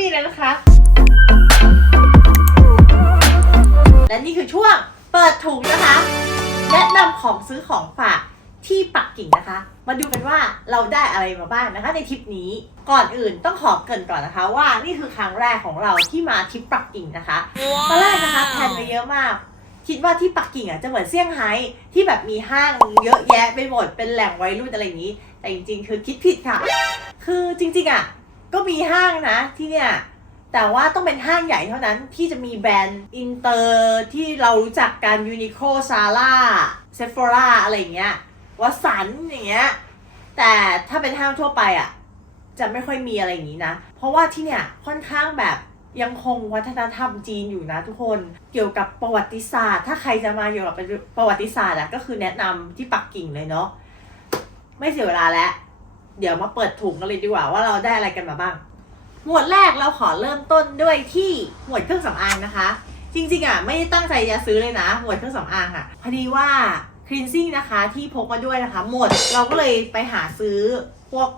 มีแล้วนะคะ และนี่คือช่วงเปิดถุงนะคะ แนะนำของซื้อของฝากที่ปักกิ่งนะคะ มาดูกันว่าเราได้อะไรมาบ้างนะคะ ในทริปนี้ ก่อนอื่นต้องขอเกรินก่อนนะคะ ว่านี่คือครั้งแรกของเราที่มาทริปปักกิ่งนะคะตอนแรกนะคะแพลนไปเยอะมาก คิดว่าที่ปักกิ่งอะจะเหมือนเซี่ยงไฮ้ที่แบบมีห้างเยอะแยะไปหมดเป็นแหล่งวัยรุ่นอะไรอย่างนี้ แต่จริงๆ คือคิดผิดค่ะ คือจริงๆอะ ก็มีห้างนะที่เนี่ยแต่ว่าต้องเป็นห้างใหญ่เท่านั้นที่จะมีแบรนด์อินเตอร์ที่เรารู้จักกันยูนิโคซาร่าเซฟ o ร่าอะไรอย่างเงี้ยวัสันอย่างเงี้ยแต่ถ้าเป็นห้างทั่วไปอะจะไม่ค่อยมีอะไรอย่างนี้นะ เพราะว่าที่เนี่ยค่อนข้างแบบยังคงวัฒนธรรมจีนอยู่นะทุกคนเกี่ยวกับประวัติศาสตร์ ถ้าใครจะมาเกี่ยวกับประวัติศาสตร์อะก็คือแนะนำที่ปักกิ่งเลยเนาะไม่เสียเวลาแล้ว เดี๋ยวมาเปิดถุงกันเลยดีกว่าว่าเราได้อะไรกันมาบ้าง หมวดแรกเราขอเริ่มต้นด้วยที่หมวดเครื่องสำอางนะคะ จริงๆอะไม่ได้ตั้งใจจะซื้อเลยนะ หมวดเครื่องสำอางอะพอดีว่า cleansing นะคะที่พกมาด้วยนะคะ หมดเราก็เลยไปหาซื้อพวก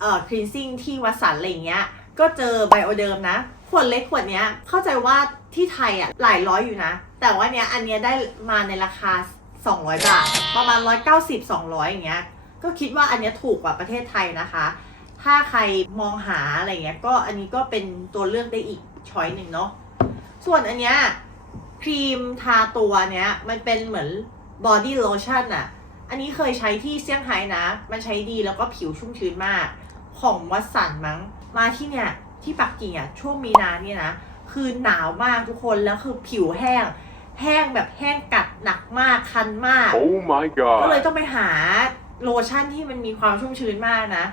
เอ่อ cleansing ที่วัสันอะไรเงี้ย ก็เจอไบโอเดิมนะ ขวดเล็กขวดเนี้ยเข้าใจว่าที่ไทยอะหลายร้อยอยู่นะ แต่ว่าเนี้ยอันเนี้ยได้มาในราคา 200 บาท ประมาณ 190 200 อย่างเงี้ย ก็คิดว่าอันเนี้ยถูกกว่าประเทศไทยนะคะ ถ้าใครมองหาอะไรเงี้ยก็อันนี้ก็เป็นตัวเลือกได้อีกช้อยหนึ่งเนาะ ส่วนอันเนี้ยครีมทาตัวเนี้ยมันเป็นเหมือนบอดี้โลชั่นอะอันนี้เคยใช้ที่เซี่ยงไฮ้นะ มันใช้ดีแล้วก็ผิวชุ่มชื้นมาก ของวัดสันมั้ง มาที่เนี่ย ที่ปักกิ่งอะช่วงมีนาเนี่ยนะ คือหนาวมากทุกคน แล้วคือผิวแห้ง แห้งแบบแห้งกัดหนักมาก คันมาก Oh my ก็เลย god. ต้องไปหา โลชั่นที่มันมีความชุ่มชื้นมากนะ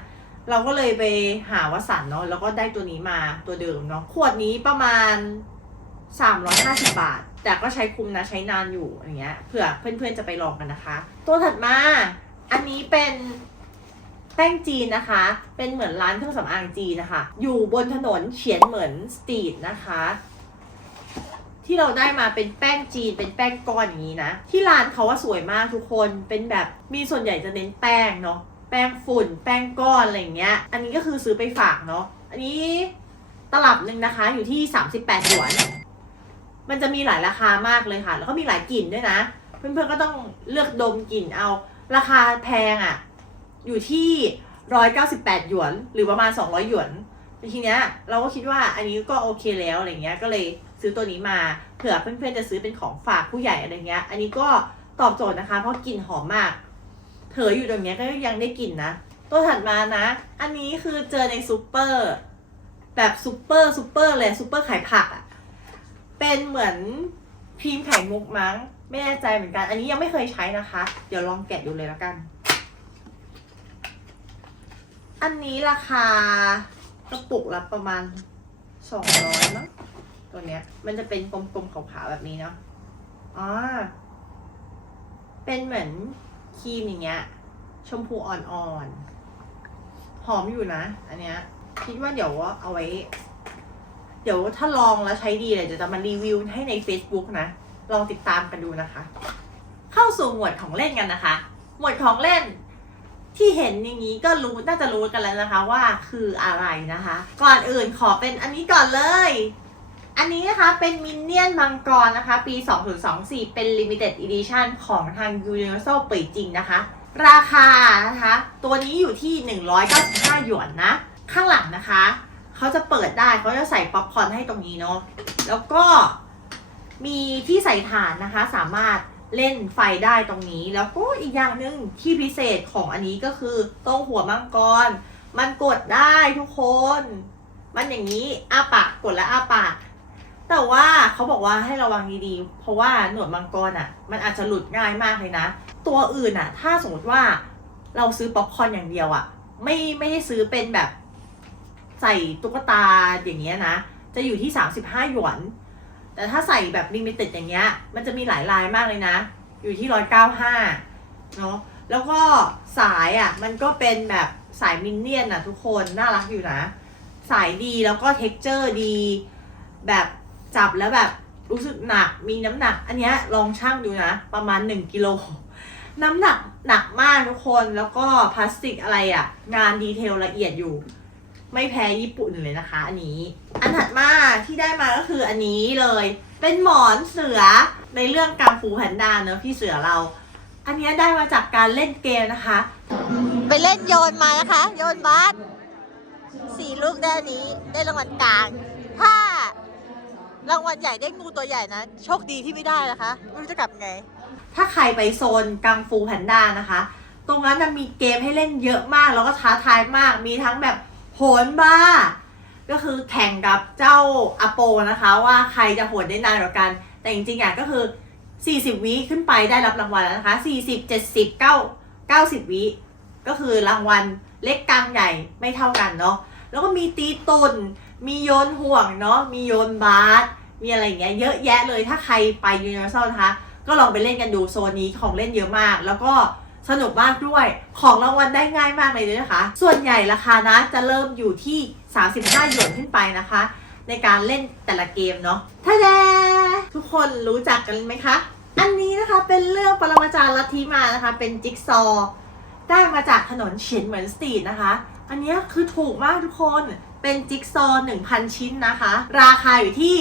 เราก็เลยไปหาวสันเนาะแล้วก็ได้ตัวนี้มาตัวเดิมเนาะขวดนี้ประมาณ 350 บาท แต่ก็ใช้คุ้มนะใช้นานอยู่อย่างเงี้ยเผื่อเพื่อนๆจะไปลองกันนะคะ ตัวถัดมาอันนี้เป็นแป้งจีนนะคะ เป็นเหมือนร้านเครื่องสำอางจีนนะคะ อยู่บนถนนเฉียนเหมือนสตรีทนะคะ ที่เราได้มาเป็นแป้งจีนเป็นแป้งก้อนอย่างนี้นะ ที่ร้านเขาว่าสวยมากทุกคนเป็นแบบมีส่วนใหญ่จะเน้นแป้งเนาะแป้งฝุ่น แป้งก้อนอะไรอย่างเงี้ย อันนี้ก็คือซื้อไปฝากเนาะอันนี้ตลับหนึ่งนะคะอยู่ที่ 38หยวน มันจะมีหลายราคามากเลยค่ะ แล้วก็มีหลายกลิ่นด้วยนะ เพื่อนๆก็ต้องเลือกดมกลิ่นเอาราคาแพงอะ่ะ อยู่ที่198หยวน หรือประมาณ200หยวนทีเนี้ยเราก็คิดว่าอันนี้ก็โอเคแล้วอะไรเงี้ยก็เลย ซื้อตัวนี้มาเผื่อเพื่อนๆจะซื้อเป็นของฝากผู้ใหญ่อะไรเงี้ย อันนี้ก็ตอบโจทย์นะคะ เพราะกลิ่นหอมมากเถออยู่ตรงเนี้ยก็ยังได้กลิ่นนะ ตัวถัดมานะ อันนี้คือเจอในซูเปอร์ แบบซูเปอร์ซูเปอร์เลยซูเปอร์ขายผักอะ่ะ เป็นเหมือนครีมไข่มุกมั้ง ไม่แน่ใจเหมือนกัน อันนี้ยังไม่เคยใช้นะคะ เดี๋ยวลองแกะดูเลยแล้วกัน อันนี้ราคากระปุกละประมาณสองร้อยมั้ง ตัวเนี้ย มันจะเป็นกลมๆขาวๆแบบนี้เนาะอ๋อเป็นเหมือนครีมอย่างเงี้ย ชมพูอ่อนๆ หอมอยู่นะ อันเนี้ย คิดว่าเดี๋ยวเอาไว้ เดี๋ยวถ้าลองแล้วใช้ดีเลยเดี๋ยวจะมารีวิวให้ใน Facebook นะ ลองติดตามกันดูนะคะ เข้าสู่หมวดของเล่นกันนะคะ หมวดของเล่นที่เห็นอย่างนี้ก็รู้น่าจะรู้กันแล้วนะคะว่าคืออะไรนะคะ ก่อนอื่นขอเป็นอันนี้ก่อนเลย อันนี้นะคะเป็นมินเนี่ยนมังกรนะคะ ปี 2024 เป็น Limited Edition ของทาง Universal ปีจริงนะคะ ราคานะคะ ตัวนี้อยู่ที่ 195 หยวนนะ ข้างหลังนะคะ เขาจะเปิดได้เขาจะใส่ป๊อปคอร์นให้ตรงนี้เนาะแล้วก็มีที่ใส่ถ่านนะคะ สามารถเล่นไฟได้ตรงนี้ แล้วก็อีกอย่างหนึ่งที่พิเศษของอันนี้ก็คือตรงหัวมังกร มันกดได้ทุกคน มันอย่างนี้อ้าปากกดแล้วอ้าปาก แต่ว่าเขาบอกว่าให้ระวังดีๆ เพราะว่าหนวดมังกรอะ มันอาจจะหลุดง่ายมากเลยนะ ตัวอื่นอะ ถ้าสมมติว่าเราซื้อป๊อปคอร์นอย่างเดียวอะ ไม่ไม่ได้ซื้อเป็นแบบ ใส่ตุ๊กตาอย่างเงี้ยนะ จะอยู่ที่ 35 หยวน แต่ถ้าใส่แบบลิมิเต็ดอย่างเงี้ย มันจะมีหลายลายมากเลยนะ อยู่ที่ 195 เนาะ แล้วก็สายอะ มันก็เป็นแบบสายมินเนี่ยนอะทุกคน น่ารักอยู่นะ สายดีแล้วก็เท็กเจอร์ดีแบบ จับแล้วแบบรู้สึกหนักมีน้ำหนัก อันเนี้ยลองชั่งดูนะ ประมาณ 1กิโลน้ำหนักหนักมากทุกคนแล้วก็พลาสติกอะไรอะ งานดีเทลละเอียดอยู่ ไม่แพ้ญี่ปุ่นเลยนะคะ อันนี้ อันถัดมาที่ได้มาก็คืออันนี้เลย เป็นหมอนเสือในเรื่องกังฟูแพนด้าเนอะพี่เสือเรา อันนี้ได้มาจากการเล่นเกมนะคะ ไปเล่นโยนมานะคะ โยนบาสสี่ลูกได้อันนี้ได้รางวัลกลาง รางวัลใหญ่ได้งูตัวใหญ่นะ โชคดีที่ไม่ได้นะคะ ไม่รู้จะกลับไง ถ้าใครไปโซนกังฟูแพนด้านะคะ ตรงนั้นมันมีเกมให้เล่นเยอะมาก แล้วก็ท้าทายมาก มีทั้งแบบโหนบ้า ก็คือแข่งกับเจ้าอโปนะคะ ว่าใครจะโหนได้นานกว่ากัน แต่จริงๆอะก็คือ 40 วิขึ้นไปได้รับรางวัลแล้วนะคะ 40 70 9 90 วิก็คือรางวัลเล็กกลางใหญ่ไม่เท่ากันเนาะ แล้วก็มีตีตุน มีโยนห่วงเนาะมีโยนบาสมีอะไรอย่างเงี้ยเยอะแยะเลยถ้าใครไปยูนิเวอร์แซลนะคะ ก็ลองไปเล่นกันดูโซนนี้ของเล่นเยอะมาก แล้วก็สนุกมากด้วย ของรางวัลได้ง่ายมากเลยด้วยนะคะ ส่วนใหญ่ราคานะจะเริ่มอยู่ที่ 35 หยวนขึ้นไปนะคะ ในการเล่นแต่ละเกมเนาะท่าแดทุกคนรู้จักกันไหมคะ อันนี้นะคะเป็นเรื่องปรมาจารย์ลัทธิมานะคะ เป็นจิ๊กซอว์ได้มาจากถนนเฉียนเหมือนสตรีทนะคะ อันเนี้ยคือถูกมากทุกคน เป็นจิ๊กซอว์1,000 ชิ้นนะคะ ราคาอยู่ที่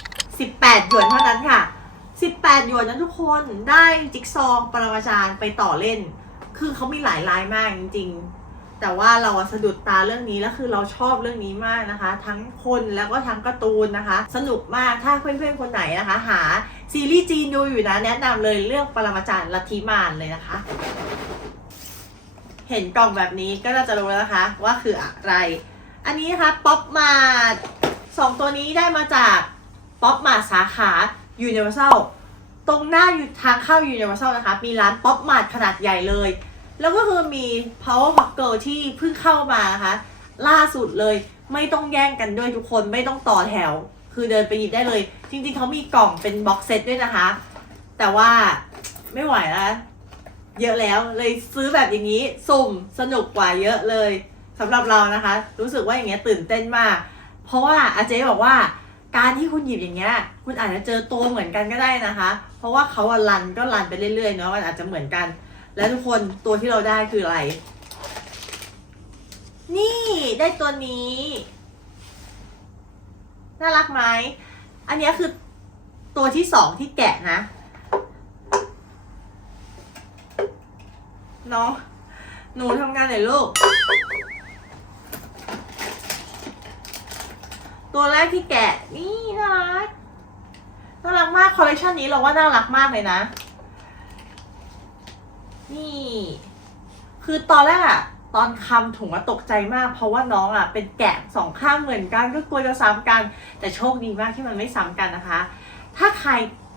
18 หยวนเท่านั้นค่ะ 18 หยวนนั้นทุกคนได้จิ๊กซอว์ปรมาจารย์ไปต่อเล่น คือเขามีหลายลายมากจริงๆ แต่ว่าเราสะดุดตาเรื่องนี้แล้วคือเราชอบเรื่องนี้มากนะคะ ทั้งคนแล้วก็ทั้งการ์ตูนนะคะ สนุกมากถ้าเพื่อนๆคนไหนนะคะ หาซีรีส์จีนดูอยู่นะแนะนำเลยเรื่องปรมาจารย์ลัทธิมารเลยนะคะเห็นกล่องแบบนี้ก็น่าจะรู้แล้วนะคะ ว่าคืออะไร อันนี้นะคะป๊อปมาสองตัวนี้ได้มาจากป๊อปมาสาขา Universal ตรงหน้าอยู่ทางเข้า Universal นะคะ มีร้านป๊อปมาขนาดใหญ่เลย แล้วก็คือมี Power p a c k e r ที่เพิ่งเข้ามานะคะ ล่าสุดเลยไม่ต้องแย่งกันด้วยทุกคนไม่ต้องต่อแถว คือเดินไปหยิบได้เลย จริงๆเขามีกล่องเป็นบ็อกเซตด้วยนะคะ แต่ว่าไม่ไหวแล้วเยอะแล้วเลยซื้อแบบอย่างนี้ สุ่มสนุกกว่าเยอะเลย สำหรับเรานะคะ รู้สึกว่าอย่างเงี้ยตื่นเต้นมาก เพราะว่าอาเจ๊บอกว่าการที่คุณหยิบอย่างเงี้ย คุณอาจจะเจอตัวเหมือนกันก็ได้นะคะ เพราะว่าเขาอะรันก็รันไปเรื่อยๆเนาะมันอาจจะเหมือนกัน และทุกคนตัวที่เราได้คืออะไร นี่ได้ตัวนี้ น่ารักไหมอันนี้คือตัวที่สองที่แกะนะน้องหนูทำงานไหนลูก ตัวแรกที่แกะนี่น่ารักน่ารักมากคอลเลคชันนี้เราว่าน่ารักมากเลยนะ นี่ คือตอนแรกอะตอนคำถุงอะตกใจมาก เพราะว่าน้องอะเป็นแกะสองข้างเหมือนกันก็กลัวจะซ้ำกัน แต่โชคดีมากที่มันไม่ซ้ำกันนะคะ ถ้าใคร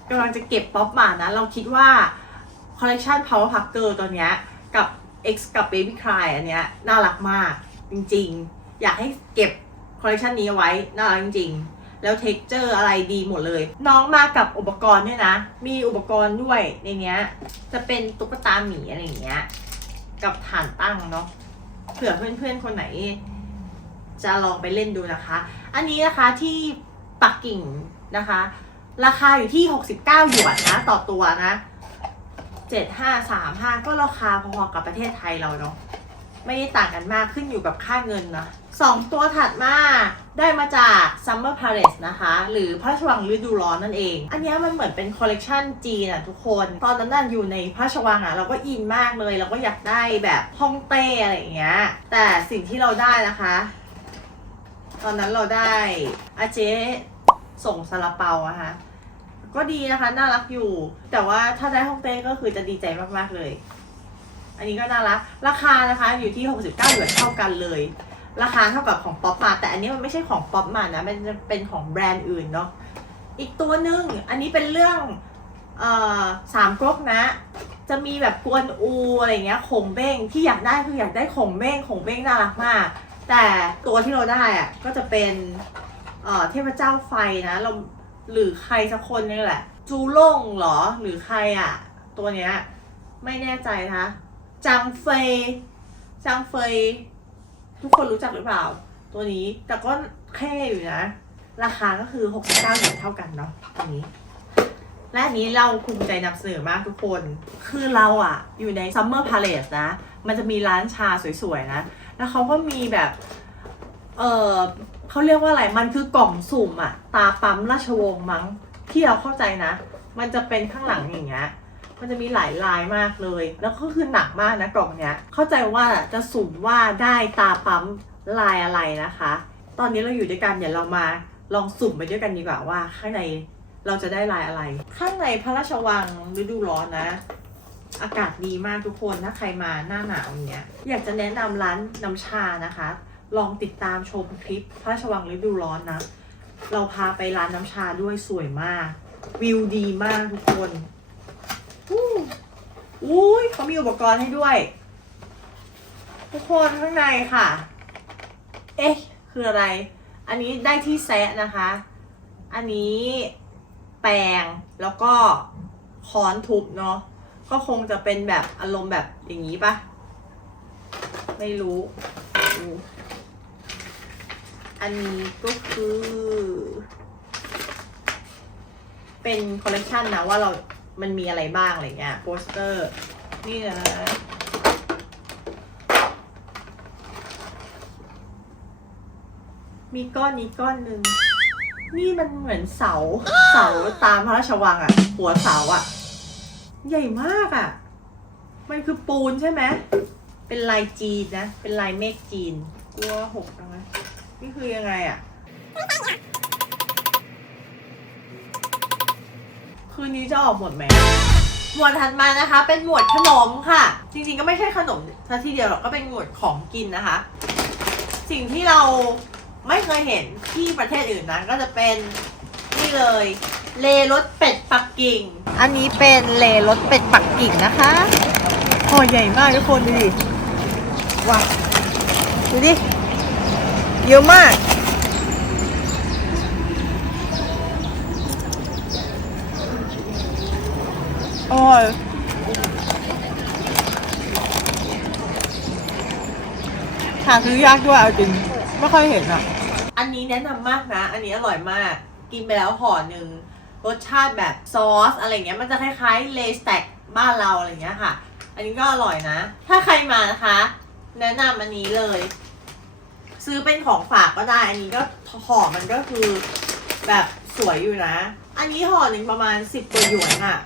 กำลังจะเก็บป๊อปมานะ เราคิดว่าคอลเลคชัน Power Packer ตัวเนี้ยกับ X กับ Baby Cry อันเนี้ยน่ารักมากจริงๆ อยากให้เก็บ คอลเลคชันนี้เอาไว้น่ารักจริงๆ แล้วเท็กเจอร์อะไรดีหมดเลย น้องมากับอุปกรณ์ด้วยนะ มีอุปกรณ์ด้วยในเนี้ย จะเป็นตุ๊กตาหมีอะไรอย่างเงี้ย กับฐานตั้งเนาะ เผื่อเพื่อนๆคนไหน จะลองไปเล่นดูนะคะ อันนี้นะคะที่ปักกิ่งนะคะ ราคาอยู่ที่ 69 หยวนนะ ต่อตัวนะ 7535 ก็ราคาพอๆกับประเทศไทยเราเนาะ ไม่ได้ต่างกันมากขึ้นอยู่กับค่าเงินนะ สองตัวถัดมาได้มาจาก Summer Palace นะคะ หรือพระราชวังฤดูร้อนนั่นเอง อันนี้มันเหมือนเป็นคอลเลกชันจีนอะทุกคน ตอนนั้นน่ะอยู่ในพระราชวังอะเราก็อินมากเลย เราก็อยากได้แบบฮ่องเต้อะไรอย่างเงี้ย แต่สิ่งที่เราได้นะคะ ตอนนั้นเราได้อาเจ๊ส่งซาลาเปาอะคะก็ดีนะคะ น่ารักอยู่ แต่ว่าถ้าได้ฮ่องเต้ก็คือจะดีใจมากๆเลย อันนี้ก็น่ารัก ราคานะคะอยู่ที่ 69หยวนเท่ากันเลย ราคาเท่ากับของป๊อปมาแต่อันนี้มันไม่ใช่ของป๊อปมานะมันจะเป็นของแบรนด์อื่นเนาะอีกตัวหนึ่งอันนี้เป็นเรื่องออสามก๊กนะ จะมีแบบกวนอูอะไรเงี้ยขงเบ้งที่อยากได้คืออยากได้ขงเบ้งขงเบ้งน่ารักมาก แต่ตัวที่เราได้อะก็จะเป็นเทพเจ้าไฟนะเราหรือใครสักคนนี่แหละ จูล่งเหรอหรือใครอะตัวเนี้ยไม่แน่ใจนะคะจางเฟยจางเฟย ทุกคนรู้จักหรือเปล่า ตัวนี้แต่ก็แค่อยู่นะ ราคาก็คือ 69เหรียญเท่ากันเนาะตัวนี้ และอันนี้เราภูมิใจนำเสนอมากทุกคน คือเราอะอยู่ใน Summer Palace นะ มันจะมีร้านชาสวยๆนะ แล้วเขาก็มีแบบ เออเขาเรียกว่าอะไร มันคือกล่องสุ่มอะตาปั๊มราชวงศ์มั้งที่เราเข้าใจนะ มันจะเป็นข้างหลังอย่างเงี้ย มันจะมีหลายลายมากเลย แล้วก็คือหนักมากนะกล่องเนี้ย เข้าใจว่าจะสุ่มว่าได้ตาปั๊มลายอะไรนะคะ ตอนนี้เราอยู่ด้วยกันเดี๋ยวเรามาลองสุ่มไปด้วยกันดีกว่าว่าข้างในเราจะได้ลายอะไร ข้างในพระราชวังฤดูร้อนนะ อากาศดีมากทุกคนถ้าใครมาหน้าหนาวเนี้ยอยากจะแนะนำร้านน้ำชานะคะ ลองติดตามชมคลิปพระราชวังฤดูร้อนนะ เราพาไปร้านน้ำชาด้วยสวยมาก วิวดีมากทุกคน อู้อุ้ยเขามีอุปกรณ์ให้ด้วย ทุกคนข้างในค่ะ เอ๊ะ คืออะไร อันนี้ได้ที่แซะนะคะ อันนี้แปรงแล้วก็ค้อนทุบเนาะ ก็คงจะเป็นแบบอารมณ์แบบอย่างนี้ปะไม่รู้อืมอันนี้ก็คือ เป็นคอลเลกชันนะว่าเรา มันมีอะไรบ้างอะไรเงี้ยโปสเตอร์นี่นะมีก้อนนี้ก้อนหนึ่งนี่มันเหมือนเสา เสาตามพระราชวังอะหัวเสาอะใหญ่มากอะมันคือปูนใช่ไหมเป็นลายจีนนะ เป็นลายเมฆจีนกลัวหกนะนี่คือยังไงอะ คืนนี้จะออกหมดไหมหมวดถัดมานะคะ เป็นหมวดขนมค่ะ จริงๆก็ไม่ใช่ขนมซะทีเดียวหรอกก็เป็นหมวดของกินนะคะ สิ่งที่เราไม่เคยเห็นที่ประเทศอื่นนะก็จะเป็นนี่เลย เลรสเป็ดปักกิ่ง อันนี้เป็นเลรสเป็ดปักกิ่งนะคะห่อใหญ่มากทุกคนดูดิว้าวดูดิเยอะมาก ร่อยหาซื้อยากด้วยเอาจริง ไม่ค่อยเห็นอะ อันนี้แนะนำมากนะ อันนี้อร่อยมาก กินไปแล้วห่อหนึ่งรสชาติแบบซอสอะไรเงี้ยมันจะคล้ายๆเลสแต็กบ้านเราอะไรเงี้ยค่ะ อันนี้ก็อร่อยนะ ถ้าใครมานะคะ แนะนำอันนี้เลย ซื้อเป็นของฝากก็ได้ อันนี้ก็ห่อมันก็คือแบบสวยอยู่นะ อันนี้ห่อหนึ่งประมาณสิบตัวหยวนอะ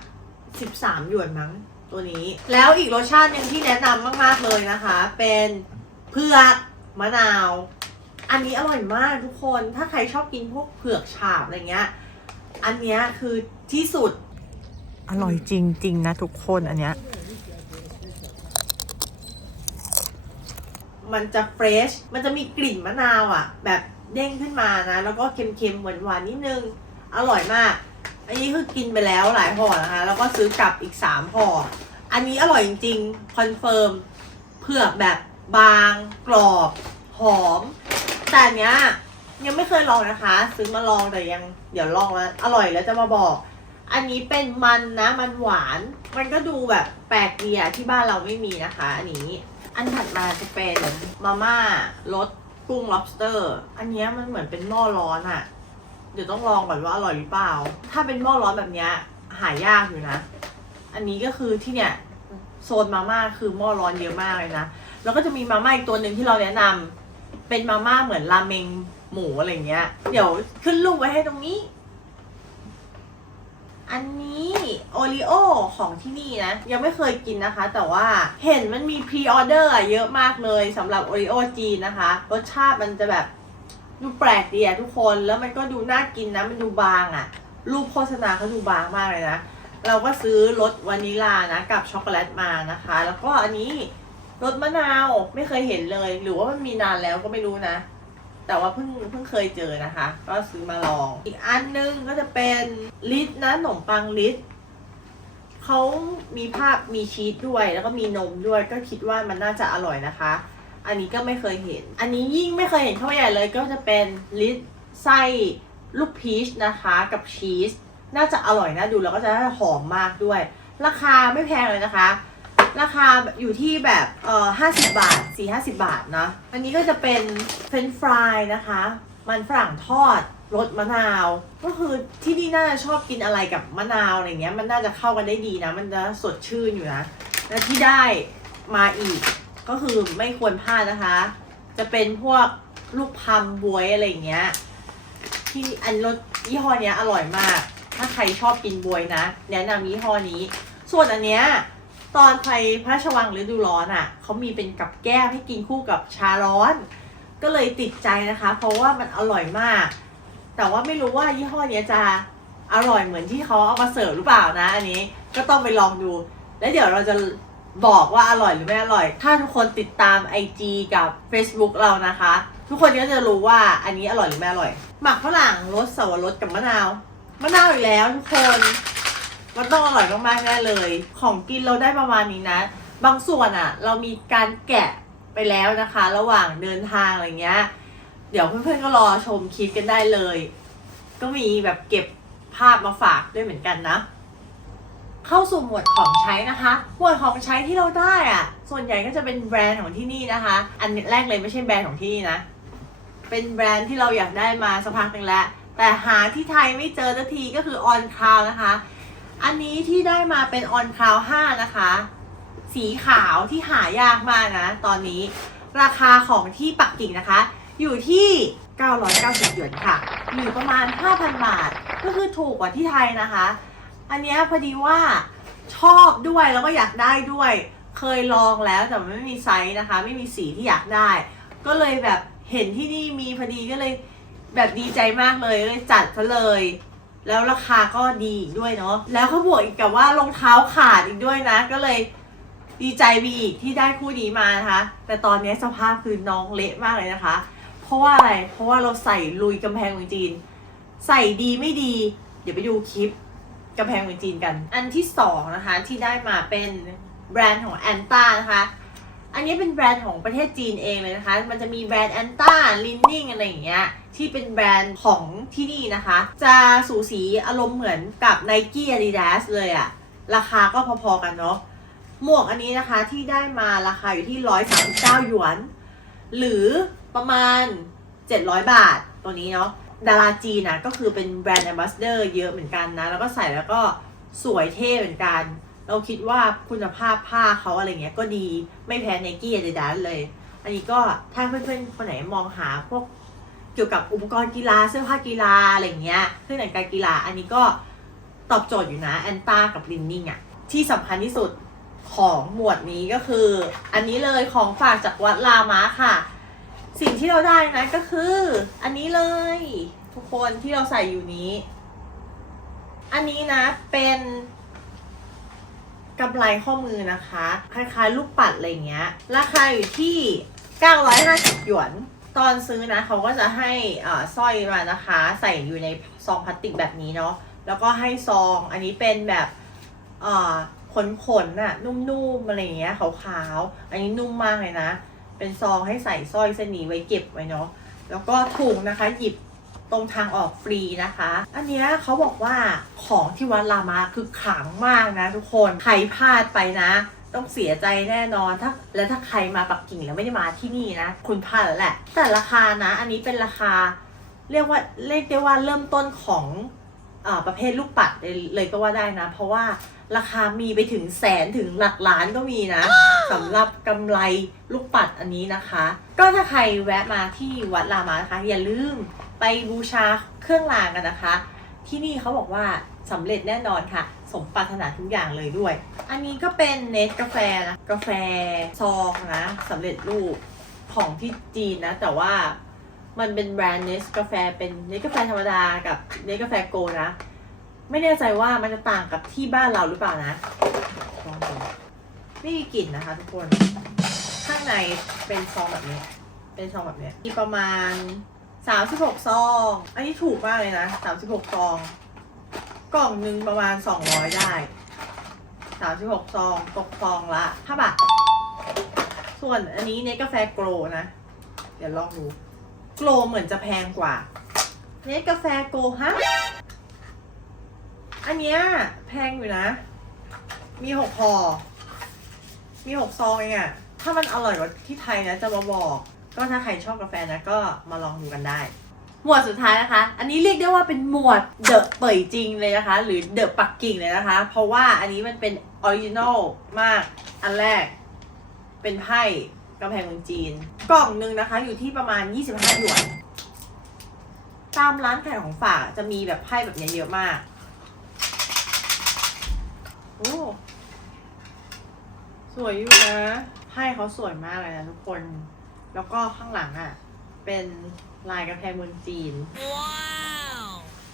สิบสามหยวนมั้งตัวนี้ แล้วอีกรสชาติหนึ่งที่แนะนำมาก ๆ เลยนะคะ เป็นเผือกมะนาว อันนี้อร่อยมากทุกคนถ้าใครชอบกินพวกเผือกฉาบอะไรเงี้ย อันเนี้ยคือที่สุด อร่อยจริง ๆ นะทุกคนอันเนี้ย มันจะเฟรช มันจะมีกลิ่นมะนาวอะ่ะ แบบเด้งขึ้นมานะ แล้วก็เค็มๆหวานๆนิดนึง อร่อยมาก อันนี้คือกินไปแล้วหลายห่อนะคะ แล้วก็ซื้อกลับอีกสามห่อ อันนี้อร่อยจริงๆ คอนเฟิร์มเผือกแบบบาง กรอบ หอม แต่อันเนี้ยยังไม่เคยลองนะคะ ซื้อมาลองแต่ยังเดี๋ยวลองแล้ว อร่อยแล้วจะมาบอก อันนี้เป็นมันนะ มันหวาน มันก็ดูแบบแปลกดีอะที่บ้านเราไม่มีนะคะ อันนี้ อันถัดมาจะเป็นมาม่ารสกุ้ง lobster อันเนี้ยมันเหมือนเป็นหม้อร้อนอะ เดี๋ยวต้องลองก่อนว่าอร่อยหรือเปล่า ถ้าเป็นหม้อร้อนแบบเนี้ยหายากอยู่นะ อันนี้ก็คือที่เนี่ยโซนมาม่าคือหม้อร้อนเยอะมากเลยนะ แล้วก็จะมีมาม่าอีกตัวหนึ่งที่เราแนะนำเป็นมาม่าเหมือนราเมงหมูอะไรเงี้ย เดี๋ยวขึ้นรูปไว้ให้ตรงนี้ อันนี้โอริโอของที่นี่นะ ยังไม่เคยกินนะคะ แต่ว่าเห็นมันมีพรีออเดอร์เยอะมากเลยสำหรับโอริโอจีนนะคะ รสชาติมันจะแบบ ดูแปลกดีอะทุกคนแล้วมันก็ดูน่ากินนะมันดูบางอะรูปโฆษณาเขาดูบางมากเลยนะ เราก็ซื้อรสวานิลานะกับช็อกโกแลตมานะคะ แล้วก็อันนี้รสมะนาวไม่เคยเห็นเลย หรือว่ามันมีนานแล้วก็ไม่รู้นะ แต่ว่าเพิ่งเพิ่งเคยเจอนะคะ ก็ซื้อมาลอง อีกอันนึงก็จะเป็นลิตนะขนมปังลิตเขามีภาพมีชีสด้วย แล้วก็มีนมด้วยก็คิดว่ามันน่าจะอร่อยนะคะ อันนี้ก็ไม่เคยเห็น อันนี้ยิ่งไม่เคยเห็นเข้าไปใหญ่เลยก็จะเป็นลิตไส้ลูกพีชนะคะกับชีส น่าจะอร่อยนะดูแล้วก็จะหอมมากด้วย ราคาไม่แพงเลยนะคะ ราคาอยู่ที่แบบเอ่อห้าสิบาทสี่ห้าสิบาทนะ อันนี้ก็จะเป็นเฟรนฟรายนะคะ มันฝรั่งทอดรสมะนาว ก็คือที่นี่น่าจะชอบกินอะไรกับมะนาวอะไรเงี้ย มันน่าจะเข้ากันได้ดีนะ มันจะสดชื่นอยู่นะ และที่ได้มาอีก ก็คือไม่ควรพลาดนะคะ จะเป็นพวกลูกพัมบวยอะไรอย่างเงี้ย ที่อันรสยี่ห้อเนี้ยอร่อยมาก ถ้าใครชอบกินบวยนะ แนะนำยี่ห้อนี้ ส่วนอันเนี้ยตอนไปพระราชวังฤดูร้อนอะ่ะเขามีเป็นกับแก้มให้กินคู่กับชาร้อน ก็เลยติดใจนะคะ เพราะว่ามันอร่อยมาก แต่ว่าไม่รู้ว่ายี่ห้อเนี้ยจะอร่อยเหมือนที่เขาเอามาเสิร์ฟหรือเปล่านะ อันนี้ก็ต้องไปลองดู แล้วเดี๋ยวเราจะ บอกว่าอร่อยหรือไม่อร่อย ถ้าทุกคนติดตาม IG กับ Facebook เรานะคะ ทุกคนก็จะรู้ว่าอันนี้อร่อยหรือไม่อร่อย หมักฝรั่งรสสวรสกับมะนาว มะนาวอีกแล้วทุกคนมันต้องอร่อยมากๆแน่เลย ของกินเราได้ประมาณนี้นะ บางส่วนอะ่ะ เรามีการแกะไปแล้วนะคะ ระหว่างเดินทางอะไรเงี้ย เดี๋ยวเพื่อนๆก็รอชมคลิปกันได้เลย ก็มีแบบเก็บภาพมาฝากด้วยเหมือนกันนะ เข้าสู่หมวดของใช้นะคะ หมวดของใช้ที่เราได้อะส่วนใหญ่ก็จะเป็นแบรนด์ของที่นี่นะคะ อันแรกเลยไม่ใช่แบรนด์ของที่นี่นะ เป็นแบรนด์ที่เราอยากได้มาสักพักหนึ่งแล้ว แต่หาที่ไทยไม่เจอสักทีก็คือ On Cloud นะคะ อันนี้ที่ได้มาเป็น On Cloud 5นะคะ สีขาวที่หายากมากนะ ตอนนี้ราคาของที่ปักกิ่งนะคะ อยู่ที่ 990หยวนค่ะ หรือประมาณ 5,000 บาท ก็คือถูกกว่าที่ไทยนะคะ อันเนี้ยพอดีว่าชอบด้วยแล้วก็อยากได้ด้วย เคยลองแล้วแต่มันไม่มีไซส์นะคะ ไม่มีสีที่อยากได้ ก็เลยแบบเห็นที่นี่มีพอดีก็เลยแบบดีใจมากเลยเลยจัดซะเลย แล้วราคาก็ดีอีกด้วยเนาะแล้วก็บวกอีกกับว่ารองเท้าขาดอีกด้วยนะ ก็เลยดีใจไปอีกที่ได้คู่นี้มานะคะ แต่ตอนนี้สภาพคือน้องเละมากเลยนะคะ เพราะว่าอะไรเพราะว่าเราใส่ลุยกำแพงเมืองจีน ใส่ดีไม่ดี เดี๋ยวไปดูคลิป กำแพงเมืองจีนกัน อันที่สองนะคะที่ได้มาเป็นแบรนด์ของแอนต้านะคะ อันนี้เป็นแบรนด์ของประเทศจีนเองเลยนะคะ มันจะมีแบรนด์แอนต้าลินนิ่งอะไรอย่างเงี้ยที่เป็นแบรนด์ของที่นี่นะคะ จะสูสีอารมณ์เหมือนกับ n i กี้ Adidas เลยอะราคาก็พอๆกันเนาะหมวกอันนี้นะคะที่ได้มาราคาอยู่ที่ 139 หยวน หรือประมาณ 700 บาทตัวนี้เนาะ ดาราจีนนะก็คือเป็นแบรนด์ a m b a s s a d o r เยอะเหมือนกันนะ แล้วก็ใส่แล้วก็สวยเท่เหมือนกัน เราคิดว่าคุณภาพผ้าเขาอะไรเงี้ยก็ดีไม่แพ้ n i กี้ Adidas เลย อันนี้ก็ถ้าเพื่อนๆคนไหนมองหาพวกเกี่ยวกับอุปกรณ์กีฬาเสื้อผ้ากีฬาอะไรเงี้ยเครื่องแต่งกายกีฬาอันนี้ก็ตอบโจทย์อยู่นะแอนต้ากับลินนิ่งอะที่สำคัญที่สุดของหมวดนี้ก็คือ อันนี้เลยของฝากจากวัดลามะค่ะ สิ่งที่เราได้นะก็คือ อันนี้เลย ทุกคนที่เราใส่อยู่นี้ อันนี้นะเป็นกำไรข้อมือนะคะ คล้ายๆ ลูกปัดอะไรเงี้ย ราคาอยู่ที่ 950 หยวน ตอนซื้อนะเขาก็จะให้อ่าสร้อยมานะคะ ใส่อยู่ในซองพลาสติกแบบนี้เนาะแล้วก็ให้ซองอันนี้เป็นแบบอ่าขนขนๆน่ะนุ่มๆอะไรเงี้ยขาวๆอันนี้นุ่มมากเลยนะ เป็นซองให้ใส่สร้อยเส้นนี้ไว้เก็บไว้เนาะแล้วก็ถุงนะคะหยิบตรงทางออกฟรีนะคะ อันเนี้ยเขาบอกว่าของที่วัดรามาคือขลังมากนะทุกคน ใครพลาดไปนะ ต้องเสียใจแน่นอนถ้าและถ้าใครมาปักกิ่งแล้วไม่ได้มาที่นี่นะ คุณพลาดแล้วแหละ แต่ราคานะ อันนี้เป็นราคา เรียกว่าเรียกได้ว่าเริ่มต้นของอประเภทลูกปัดเลยก็ว่าได้นะ เพราะว่า ราคามีไปถึงแสนถึงหลักล้านก็มีนะสำหรับกำไรลูกปัดอันนี้นะคะ ก็ถ้าใครแวะมาที่วัดรามานะคะ อย่าลืมไปบูชาเครื่องรางกันนะคะ ที่นี่เขาบอกว่าสำเร็จแน่นอนค่ะ สมปรารถนาทุกอย่างเลยด้วย อันนี้ก็เป็นเนสกาแฟนะกาแฟซองนะสำเร็จรูปของที่จีนนะ แต่ว่ามันเป็นแบรนด์เนสกาแฟเป็นเนสกาแฟธรรมดากับเนสกาแฟโกนะ ไม่แน่ใจว่ามันจะต่างกับที่บ้านเราหรือเปล่านะลองดูไม่มีกลิ่นนะคะ ทุกคน ข้างในเป็นซองแบบนี้ เป็นซองแบบนี้มีประมาณ36ซอง อันนี้ถูกมากเลยนะ36ซอง กล่องหนึ่งประมาณ200ได้36ซองตกซองละ5บาท ส่วนอันนี้เนกาแฟโกลนะ เดี๋ยวลองดู โกลเหมือนจะแพงกว่า เนกาแฟโกลฮะ อันเนี้ยแพงอยู่นะ มีหกห่อ มีหกซองเองอะถ้ามันอร่อยกว่าที่ไทยนะจะมาบอก ก็ถ้าใครชอบกาแฟนะก็มาลองดูกันได้ หมวดสุดท้ายนะคะ อันนี้เรียกได้ว่าเป็นหมวดเดอะเป่ยจริงเลยนะคะ หรือเดอะปักกิ่งเลยนะคะ เพราะว่าอันนี้มันเป็นออริจินอลมาก อันแรก เป็นไพ่กำแพงเมืองจีน กล่องหนึ่งนะคะ อยู่ที่ประมาณ 25หยวน ตามร้านขายของฝากจะมีแบบไพ่แบบนี้เยอะมาก อ้ สวยอยู่นะไพ่เขาสวยมากเลยนะทุกคน แล้วก็ข้างหลังอะ่ะ เป็นลายกระแพงเมืองจีน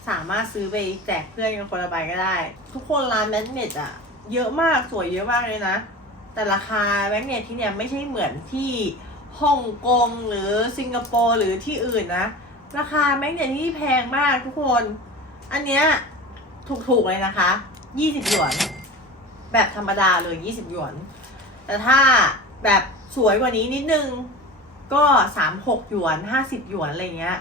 สามารถซื้อไปแจกเพื่อนกันคนละใบก็ได้ ทุกคนร้านแมกเนตอะ เยอะมากสวยเยอะมากเลยนะ แต่ราคาแมกเนตที่เนี่ยไม่ใช่เหมือนที่ฮ่องกงหรือสิงคโปร์หรือที่อื่นนะ ราคาแมกเนตที่แพงมากทุกคน อันเนี้ยถูกๆเลยนะคะ 20หยวน แบบธรรมดาเลย 20 หยวน แต่ถ้าแบบสวยกว่านี้นิดนึงก็ 36 หยวน 50 หยวน อะไรเงี้ย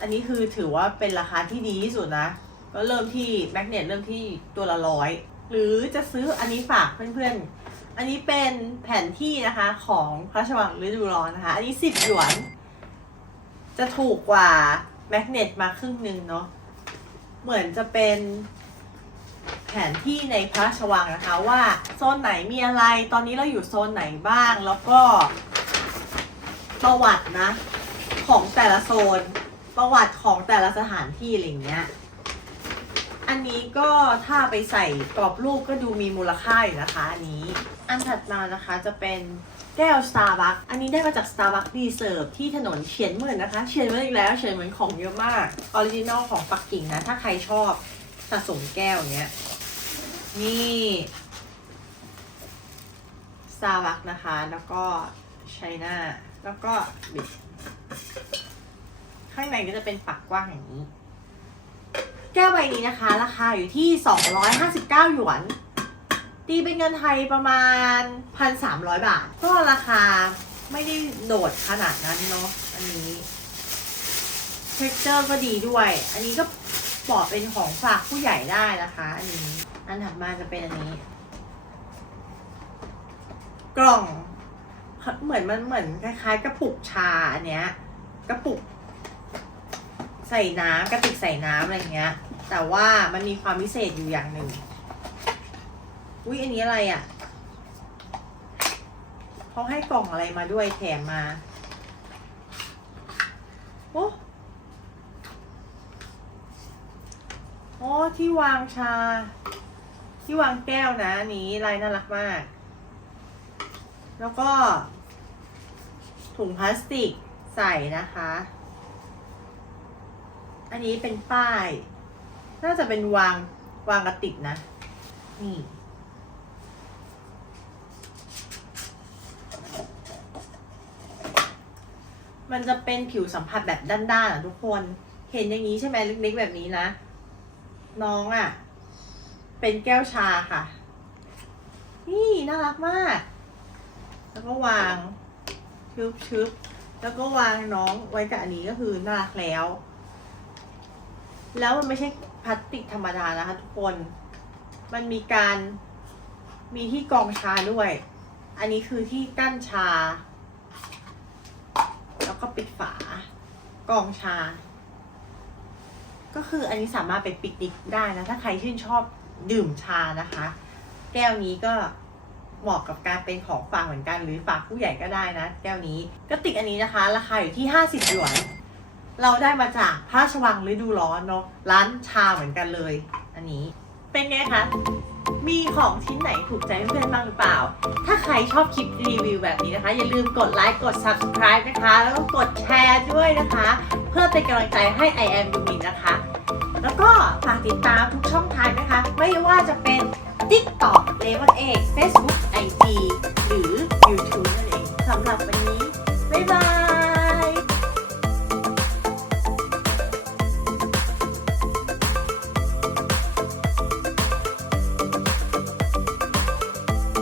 อันนี้คือถือว่าเป็นราคาที่ดีที่สุดนะ ก็เริ่มที่แมกเนตเริ่มที่ตัวละร้อยหรือจะซื้ออันนี้ฝากเพื่อนๆ อันนี้เป็นแผนที่นะคะของพระราชวังฤดูร้อนนะคะ อันนี้ 10 หยวน จะถูกกว่าแมกเนตมาครึ่งหนึ่งเนาะเหมือนจะเป็น แผนที่ในพระราชวังนะคะว่าโซนไหนมีอะไร ตอนนี้เราอยู่โซนไหนบ้าง แล้วก็ประวัตินะ ของแต่ละโซน ประวัติของแต่ละสถานที่อะไรเงี้ย อันนี้ก็ถ้าไปใส่กรอบรูปก็ดูมีมูลค่าอยู่นะคะอันนี้ อันถัดมานะคะจะเป็นแก้ว Starbucks อันนี้ได้มาจาก Starbucks Reserve ที่ถนนเฉียนเหมือนนะคะ เฉียนเหมือนอีกแล้ว เฉียนเหมือนของเยอะมาก ออริจินอลของปักกิ่งนะ ถ้าใครชอบ สะสมแก้วอย่างเงี้ย นี่ Starbucks นะคะ แล้วก็ China แล้วก็บิด ข้างในก็จะเป็นปักกว้างอย่างนี้ แก้วใบนี้นะคะ ราคาอยู่ที่ 259 หยวน ตีเป็นเงินไทยประมาณ 1,300 บาท ก็ราคาไม่ได้โดดขนาดนั้นเนาะ อันนี้ เท็กเจอร์ก็ดีด้วย อันนี้ก็ ปลอดเป็นของฝากผู้ใหญ่ได้นะคะ อันนี้ อันถัดมาจะเป็นอันนี้ กล่อง เหมือนมันเหมือนคล้ายๆ กระปุกชาอันเนี้ย กระปุก ใส่น้ำกระติกใส่น้ำอะไรเงี้ย แต่ว่ามันมีความพิเศษอยู่อย่างหนึ่งอุ้ยอันนี้อะไรอะ่ะเขาให้กล่องอะไรมาด้วยแถมมาโอ้โอ้ ที่วางชา ที่วางแก้วนะนนี้ลายน่ารักมาก แล้วก็ ถุงพลาสติกใส่นะคะ อันนี้เป็นป้าย น่าจะเป็นวางวางกระติกนะ นี่มันจะเป็นผิวสัมผัสแบบด้านๆอะทุกคน เห็นอย่างนี้ใช่ไหมเล็กๆแบบนี้นะ น้องอะ เป็นแก้วชาค่ะ นี่น่ารักมาก แล้วก็วางชึบชึบแล้วก็วางน้องไว้กับอันนี้ก็คือน่ารักแล้ว แล้วมันไม่ใช่พลาสติกธรรมดานะคะทุกคน มันมีการมีที่กองชาด้วย อันนี้คือที่กั้นชา แล้วก็ปิดฝากองชา ก็คืออันนี้สามารถไปปิกนิกได้นะ ถ้าใครชื่นชอบดื่มชานะคะ แก้วนี้ก็เหมาะกับการเป็นของฝากเหมือนกัน หรือฝากผู้ใหญ่ก็ได้นะ แก้วนี้กระติกอันนี้นะคะ ราคาอยู่ที่ 50หยวน เราได้มาจากพระราชวังฤดูร้อนเนาะร้านชาเหมือนกันเลย อันนี้เป็นไงคะ มีของชิ้นไหนถูกใจเพื่อนๆบ้างหรือเปล่า ถ้าใครชอบคลิปรีวิวแบบนี้นะคะ อย่าลืมกดไลค์ กด subscribe นะคะ แล้วก็กดแชร์ด้วยนะคะ เพื่อเป็นกำลังใจให้ I am ยูมินนะคะ แล้วก็ฝากติดตามทุกช่องทางนะคะ ไม่ว่าจะเป็น TikTok l e m o n 8 Facebook IG หรือ YouTube นั่นเองสำหรับวันนี้ บ๊ายบาย